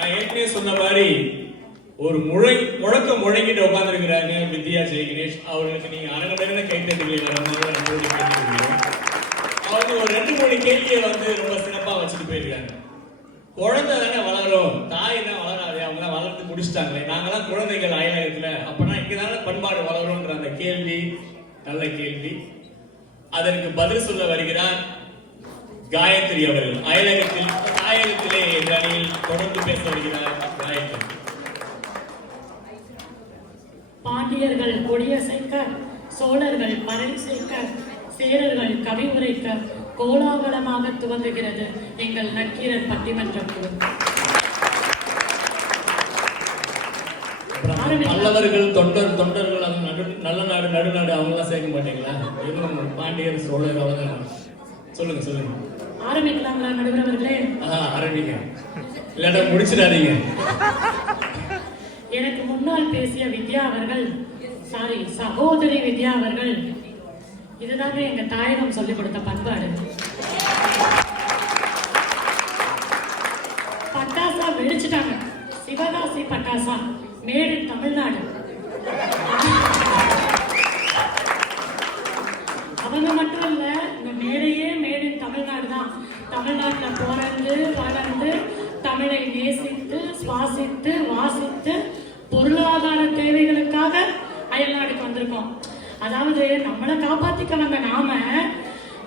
நான் ஏற்கனவே சொன்ன மாதிரி ஒரு முழக்கம் முழங்கிட்டு உட்கார்ந்துருக்கிறாங்க வித்யா ஜெயகணேஷ் அவர்களுக்கு நீங்க அரங்கடன கைத்தட்டுகளை அவங்க ஒரு 2-3 கேள்வியை ரொம்ப சிறப்பா வச்சுட்டு போயிருக்காங்க. குழந்தை தானே வளரும், தாய் தான் வளராது, அவங்க தான் வளர்த்து முடிச்சுட்டாங்களே, நாங்கெல்லாம் குழந்தைகள் அயலகத்துல, அப்பனா இங்கதானே பண்பாடு வளரும்ன்ற அந்த கேள்வி நல்ல கேள்வி. அதற்கு பதில் சொல்ல வருகிறார் காயத்ரி அவர்கள். தாயகத்திலே என்ற அணியில் தொடர்ந்து பேச வருகிறார் காயத்ரி. பாண்டியர்கள் கொடியசைக்க, சோழர்கள் பறை சேர்க்க, சேரர்கள் கவி உரைக்க கோலாகலமாக துவங்குகிறது எங்கள் நக்கீரர் பட்டிமன்றம். நல்லவர்கள் தொண்டர்கள் நல்ல நாடு நடுநாடு அவங்களாம் சேர்க்க மாட்டீங்களா? பாண்டியர் சோழர் அவங்க சொல்லுங்க. ஆரம்பிக்கலாங்களா நடுவர்களே? ஆரம்பிங்க, இல்லாட்டா முடிச்சிடாதீங்க. எனக்கு முன்னால் பேசிய வித்யா அவர்கள், சகோதரி வித்யா அவர்கள், இதுதாங்க எங்க தாயகம் சொல்லிக் கொடுத்த பண்பாடு. பட்டாசா வெடிச்சுட்டாங்க, சிவகாசி பட்டாசா, மேடு தமிழ்நாடு. அவங்க மட்டும் இல்ல, இந்த மேடையே மேடு தமிழ்நாடு தான். தமிழ்நாட்டில் பிறந்து வளர்ந்து தமிழை நேசித்து சுவாசித்து வாசித்து பொருளாதார தேவைகளுக்காக அயல்நாடுக்கு வந்திருக்கோம். அதாவது நம்மளை காப்பாத்திக்க வந்த நாம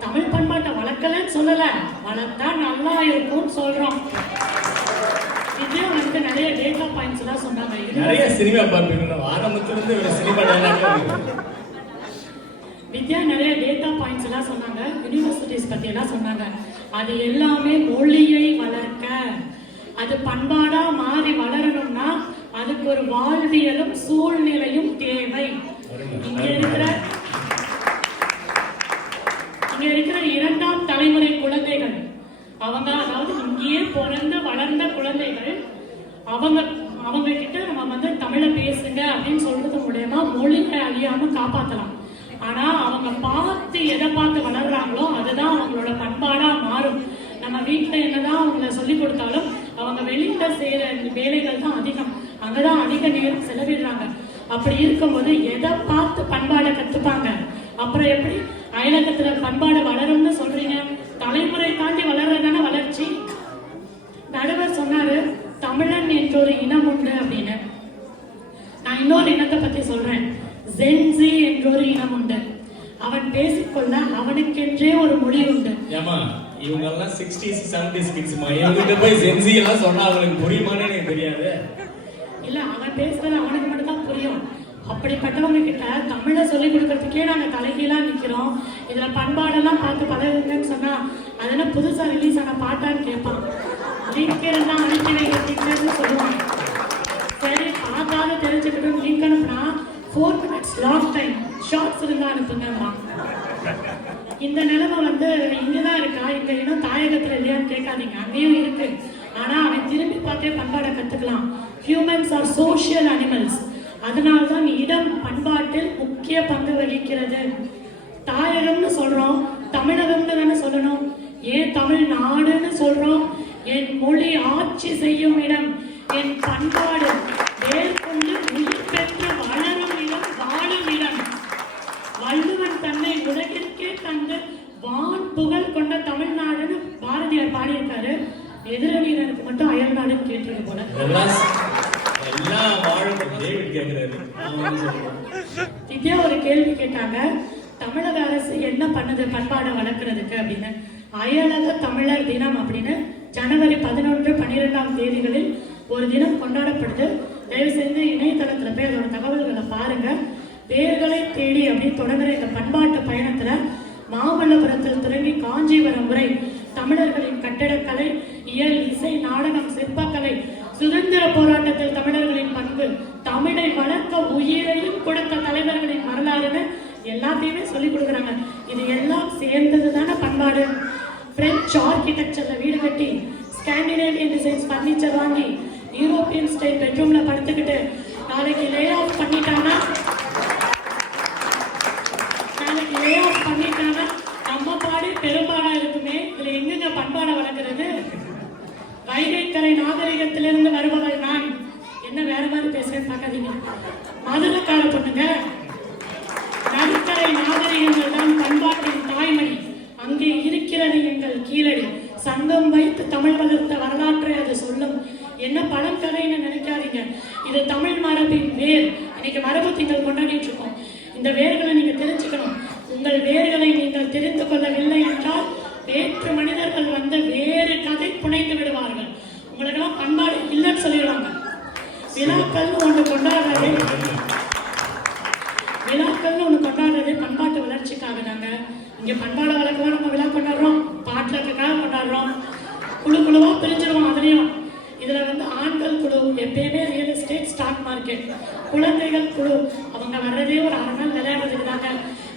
தமிழ் பண்பாட்டை வளர்க்கலன்னு சொல்லல, வளர்த்தா நல்லா இருக்கும்னு சொல்றோம். வித்யா நிறைய டேட்டா பாயிண்ட்ஸ் எல்லாம் சொன்னாங்க. நிறைய சினிமா பார்ப்பீங்க, ஆரம்பத்துல இருந்து ஒரு சினிமா வித்யா நிறைய டேட்டா பாயிண்ட்ஸ் எல்லாம் சொன்னாங்க, யூனிவர்சிட்டிஸ் பத்தி எல்லாம் சொன்னாங்க. அது எல்லாமே மொழியை வளர்க்க, அது பண்பாடா மாறி வளரணும்னா அதுக்கு ஒரு வாழ்வியலும் சூழ்நிலையும் தேவை. இங்க இருக்கிற 2ஆம் தலைமுறை குழந்தைகள், அவங்க அதாவது இங்கேயே பிறந்த வளர்ந்த குழந்தைகள், அவங்க கிட்ட நம்ம தமிழை பேசுங்க அப்படின்னு சொல்றது மூலமா மொழியை அழியாம காப்பாத்தலாம். ஆனா அவங்க பார்த்து எதை பார்த்து வளர்றாங்களோ அதுதான் அவங்களோட பண்பாடா மாறும். நம்ம வீட்டுல என்னதான் அவங்கள சொல்லி கொடுத்தாலும் அவங்க வெளியில செய்யற வேலைகள் தான் அதிகம், அங்கதான் அதிக நேரம் செலவிடுறாங்க. அப்படி இருக்கும்போது எதை பார்த்து பண்பாடை கத்துப்பாங்க? அப்புறம் எப்படி அயலகத்துல பண்பாடு வளரும்னு சொல்றீங்க? தலைமுறை தாண்டி வளர்றதான வளர்ச்சி. நடுவர் சொன்னாரு தமிழன் என்ற ஒரு இனம் உண்டு அப்படின்னு. நான் இன்னொரு இனத்தை பத்தி சொல்றேன். ஜென்சி என்ற ஒரு இனம் உண்டு. அவன் பேசிக்கொள்ள அவனுக்கென்றே ஒரு மொழி உண்டு. இவங்க எல்லாம் 60s 70s கிட்ஸ் இவங்கிட்ட போய் ஜென்சி எல்லாம் சொன்னா அவங்களுக்கு புரியுமான்னு எனக்கு தெரியாது. இல்ல, அவன் பேசுறது அவனுக்கு மட்டும் தான் புரியும். அப்படிப்பட்டவங்க கிட்ட தமிழை சொல்லிக் கொடுக்கறதுக்கே நாங்க தலைகீழா நிக்கிறோம். இதுல பண்பாடெல்லாம் பார்த்து பழகுங்கன்னு சொன்னா அதெல்லாம் புதுசா ரிலீஸ் ஆன பாட்டான்னு கேட்பான். லிங்க் இருந்தா அனுப்பி வைக்கிறதுன்னு சொல்லுவாங்க. சரி, பார்த்தாலும் தெரிஞ்சுக்கிட்டோம். லிங்க் அனுப்புனா 4 minutes லாங் டைம், ஷார்ட்ஸ் இருந்தா அனுப்புங்கம்மா. இந்த நிலைமை இங்கதான் இருக்கா? இந்த இடம் தாயகத்துல இல்லையான்னு கேட்காதீங்க, அங்கேயும் இருக்கு. ஆனா அவன் திரும்பி பார்த்தே பண்பாடை கத்துக்கலாம். Humans are social animals. அதனால்தான் இடம் பண்பாட்டில் முக்கிய பங்கு வகிக்கிறது. தாயகம்னு சொல்றோம், தமிழகம்னு தானே சொல்லணும். ஏன் தமிழ்நாடுன்னு சொல்றோம்? என் மொழி ஆட்சி செய்யும் இடம், என் பண்பாடு வேர்கொண்டு உயிர் பெற்று வளரும் இடம், வாழும் இடம். வள்ளுவன் தன்னை உலகிற்கே தந்து வான் புகழ் கொண்ட தமிழ்நாடுன்னு பாரதியார் பாடியிருக்காரு. எதிரணியினருக்கு மட்டும் அயல்நாடுன்னு கேட்டிருக்கு போல. வித்யா ஒரு கேள்வி கேட்டாங்க, தமிழக அரசு என்ன பண்ணுது பண்பாடை வளர்க்கறதுக்கு அப்படின்னு. அயலக தமிழர் தினம் அப்படின்னு ஜனவரி 11, 12ஆம் தேதிகளில் ஒரு தினம் கொண்டாடப்படுது. தயவு செய்து இணையதளத்துல போய் அதோட தகவல்களை பாருங்க. வேர்களை தேடி அப்படின்னு தொடங்குற இந்த பண்பாட்டு பயணத்துல மாமல்லபுரத்தில் தொடங்கி காஞ்சிபுரம் வரை தமிழர்களின் கட்டிடக்கலை, இயல், இசை, நாடகம், சிற்பக்கலை, சுதந்திர போராட்டத்தில் தமிழர்களின் பங்கு, தமிழை வளர்க்க உயிரையும் கொடுத்த தலைவர்களின் வரலாறுன்னு எல்லாத்தையுமே சொல்லிக் கொடுக்குறாங்க. இது எல்லாம் சேர்ந்தது தானே பண்பாடு. பிரெஞ்சு ஆர்கிடெக்சர்ல வீடு கட்டி, ஸ்காண்டினேவியன் டிசைன்ஸ் பர்னிச்சர் வாங்கி, யூரோப்பியன் ஸ்டைல் பெட்ரூம்ல படுத்துக்கிட்டு நாளைக்கு லே ஆஃப் பண்ணிட்டாங்கன்னா நம்ம பாடு பெரும்பாடா இருக்குமே. இதுல எங்கெங்க பண்பாடை வளர்க்கறது? வைகைக்கரை நாகரிகத்திலிருந்து வருபவள் நான். என்ன வேற மாதிரி பேசுறேன்னு பார்க்காதீங்க. மதுரக்கார பொண்ணுங்க. நடுக்கரை நாகரிகங்கள் தான் பண்பாட்டின் தாய்மணி. அங்கே இருக்கிறது எங்கள் கீழடி. சங்கம் வைத்து தமிழ் வளர்த்த வரலாற்றை அது சொல்லும். என்ன பழம் கதைன்னு நினைக்காதீங்க. இது தமிழ் மரபின் வேர். இன்னைக்கு மரபு திங்கள் கொண்டாடிட்டு இருக்கோம். இந்த வேர்களை நீங்க தெரிஞ்சுக்கணும். உங்கள் வேர்களை நீங்கள் தெரிந்து கொள்ளவில்லை என்றால் வேற்று மனிதர்கள் வந்து வேறு கதை புனைந்து விடுவார்கள். உங்களுக்கெல்லாம் பண்பாடு இல்லைன்னு சொல்லிடுவாங்க. விழாக்கள்னு ஒன்று கொண்டாடுறதே பண்பாட்டு வளர்ச்சிக்காக. நாங்க இங்க பண்பாடு வழக்கமா நம்ம விழா கொண்டாடுறோம், பாட்டுக்காக கொண்டாடுறோம், குழு குழுவா பிரிஞ்சிருவோம். அதுலயும் இதுல வந்து ஆண்கள் குழு எப்பயுமே ரியல் எஸ்டேட், ஸ்டாக் மார்க்கெட், குழந்தைகள் குழு அவங்க வர்றதே ஒரு அரை நாள் விளையாடுறதுக்கு தாங்க.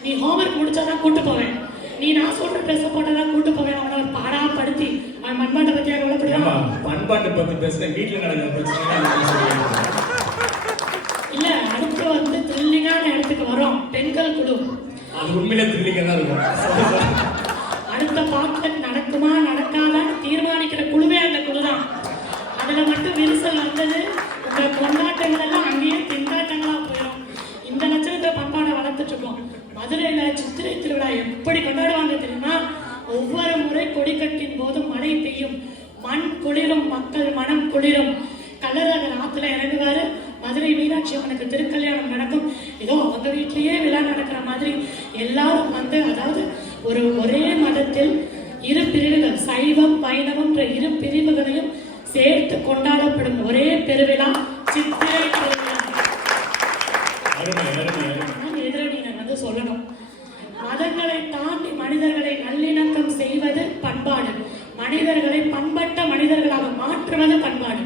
நீ ஹோம்ஒர்க் முடிச்சாதான் கூட்டு போவேன், நீ நான் சொல்ற ட்ரெஸ் போட்டாதான் கூட்டு போவேன். அவனை ஒரு பாடா படுத்தி அவன் பண்பாட்டை பத்தி கவலைப்படுவான். பண்பாட்டை பத்தி பேசுறேன், வீட்டுல நடக்கிற பிரச்சனை இல்ல. அடுத்து வந்து த்ரில்லிங்கான இடத்துக்கு வரும் பெண்கள் குழு. அது உண்மையிலே த்ரில்லிங்கா தான் இருக்கும். அடுத்த பாட்டு நடக்குமா நடக்காதான்னு தீர்மானிக்கிற குழுவே அந்த குழு தான். அதுல மட்டும் விரிசல் வந்தது, உங்க கொண்டாட்டங்கள் எல்லாம் அங்கேயே திண்டாட்டங்களா போயிடும். இந்த லட்சணத்தை பண்பாடை வளர்த்துட்டு இருக்கோம். மதுரையில சித்திரை திருவிழா எப்படி கொண்டாடுவாங்க தெரியுமா? ஒவ்வொரு முறை கொடிக்கட்டின் போது மழை பெய்யும், மண் குளிரும், மக்கள் மனம் குளிரும். கலரகர் ஆத்துல இறங்குவாரு. மதுரை மீனாட்சி அம்மனுக்கு திருக்கல்யாணம் நடக்கும். ஏதோ அவங்க வீட்லயே விழா நடக்கிற மாதிரி எல்லாரும் வந்து, அதாவது ஒரே மதத்தில் இரு பிரிவுகள், சைவம் வைணவம் என்ற இரு பிரிவுகளையும் சேர்த்து கொண்டாடப்படும் ஒரே பெருவிழா சித்திரை திருவிழா. எதிரணியினர் வந்து சொல்லணும், மதங்களை தாண்டி மனிதர்களை நல்லிணக்கம் செய்வது பண்பாடு, மனிதர்களை பண்பட்ட மனிதர்களாக மாற்றுவது பண்பாடு.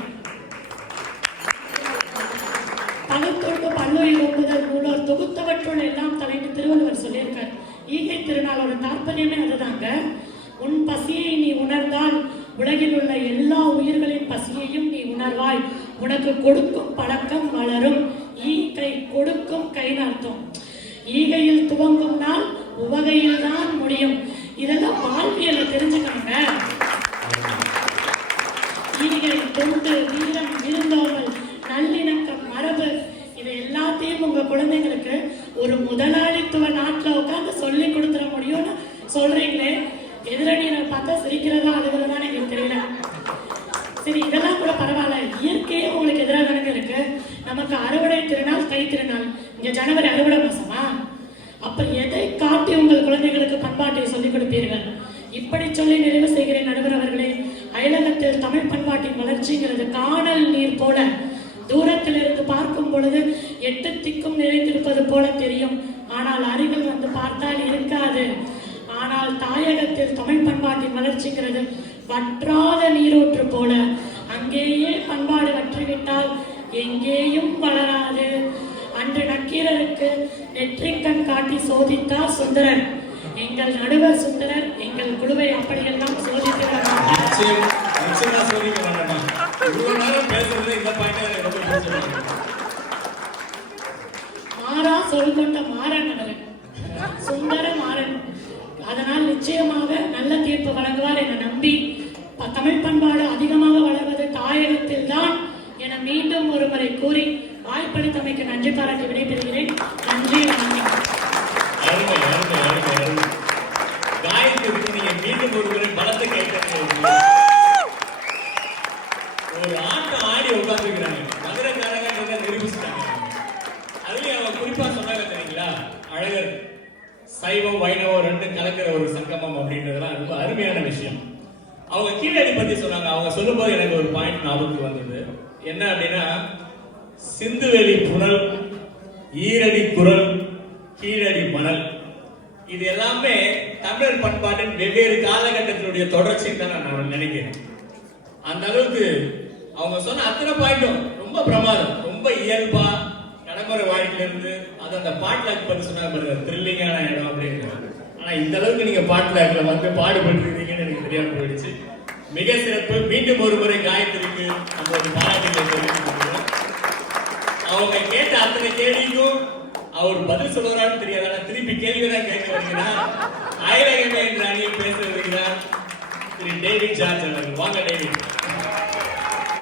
பகுத்தொழுக்கு பல்லுயிர் ஒப்புதல் நூலோர் தொகுத்தவற்றுள் எல்லாம் தலைன்னு திருவள்ளுவர் சொல்லியிருக்கார். ஈகை திருநாளோட தாற்பயமே அதுதாங்க. உன் பசியை நீ உணர்ந்தால் உலகில் உள்ள எல்லா உயிர்களின் பசியையும் நீ உணர்வாய். உனக்கு கொடுக்கும் பழக்கம் வளரும். ஈகை கொடுக்கும் கைன்னு அர்த்தம். ஈகையில் துவங்கும் நாள் உவகையில் தான் முடியும். இதெல்லாம் வாழ்வியலை தெரிஞ்சுக்கணுங்க. ஈகை, தொண்டு, வீரம், விருந்தோம்பல், நல்லிணக்கம், மரபு, இது எல்லாத்தையும் உங்க குழந்தைங்களுக்கு ஒரு முதலாளித்துவ நாட்டில் உட்காந்து சொல்லி கொடுத்துட முடியும்னு சொல்றீங்களே. எதிரணியினர் பார்த்தா சிரிக்கிறதா அதுதான் எனக்கு தெரியல. சரி, இதெல்லாம் கூட பரவாயில்ல. இயற்கையே உங்களுக்கு எதிராக தானே இருக்கு. நமக்கு அறுவடை திருநாள், தை திருநாள். இங்க ஜனவரி அறுவடை மாசமா? அப்ப எதை காட்டி உங்கள் குழந்தைகளுக்கு பண்பாட்டை சொல்லிக் கொடுப்பீர்கள்? இப்படி சொல்லி நிறைவு செய்கிறேன் நடுவர் அவர்களே. அயலகத்தில் தமிழ் பண்பாட்டின் வளர்ச்சிங்கிறது காணல் நீர் போல, தூரத்தில் இருந்து பார்க்கும் பொழுது 8 திக்கும் நிறைந்திருப்பது போல தெரியும். ஆனால் அருகில் வந்து பார்த்தால் இருக்காது. ஆனால் தாயகத்தில் தமிழ் பண்பாட்டின் வளர்ச்சிங்கிறது வற்றாத நீரூற்று போல. அங்கேயே பண்பாடு வற்றிவிட்டால் எங்கேயும் வளராது. அன்று நக்கீரருக்கு நெற்றிக்கண் காட்டி சோதித்தார் சுந்தரர். எங்கள் நடுவர் சுந்தரர் எங்கள் குழுவை அப்படியெல்லாம் சோதித்து மாறா சொல் கொண்ட மாறன் அவர், சுந்தர மாறன். அதனால் நிச்சயமாக நல்ல தீர்ப்பு வழங்குவார் என நம்பி தமிழ் பண்பாடு அதிகமாக வளர்வது தாயகத்தில் தான் என மீண்டும் ஒரு முறை கூறி வாய்ப்பளித்தமைக்கு நன்றி பாராட்டி விடைபெறுகிறேன். நன்றி, வணக்கம். மீண்டும் ஒரு முறை பலத்தை கேட்க ஒரு ஆட்டம் ஆடி உட்காந்துருக்கிறாங்க. மதுரைக்காரங்க நிரூபிச்சுட்டாங்க. அதுலயும் அவங்க குறிப்பா சொன்னாங்க தெரியுங்களா, அழகர் சைவம் வைணவம் ரெண்டும் கலக்கிற ஒரு சங்கமம் அப்படின்றதுலாம் ரொம்ப அருமையான விஷயம். அவங்க கீழடி பத்தி சொன்னாங்க. அவங்க சொல்லும் போது எனக்கு ஒரு பாயிண்ட் ஞாபகத்துக்கு வந்தது. என்ன அப்படின்னா, சிந்துவெளி புனல், ஈரடி குரல், கீழடி மணல், இது எல்லாமே தமிழர் பண்பாட்டின் வெவ்வேறு காலகட்டத்தினுடைய தொடர்ச்சின்னு தான் நான் நினைக்கிறேன். அந்த அளவுக்கு அவங்க சொன்ன அத்தனை பாயிண்டும் ரொம்ப பிரமாதம், ரொம்ப இயல்பா நடைமுறை வாழ்க்கையில இருந்து அது அந்த பாட்லாக் பத்தி சொன்னாங்க, த்ரில்லிங்கான இடம் அப்படிங்கிறது. ஆனா இந்த அளவுக்கு நீங்க பாட்லாக்ல வந்து பாடுபட்டுருக்கீங்கன்னு எனக்கு தெரியாம போயிடுச்சு. மிக சிறப்பு. மீண்டும் ஒரு முறை காயத்ரிக்கு நம்ம ஒரு பாராட்டுகளை தெரிவித்துக்கிறோம். அவங்க கேட்ட அத்தனை கேள்விக்கும் அவர் பதில் சொல்லுவாரான்னு தெரியாத திருப்பி கேள்விதான் கேட்க வருகிறார். அயலகமே என்ற அணியில் பேச வருகிறார் திரு டேவிட் ஜார்ஜ் அவர்கள். வாங்க டேவிட்.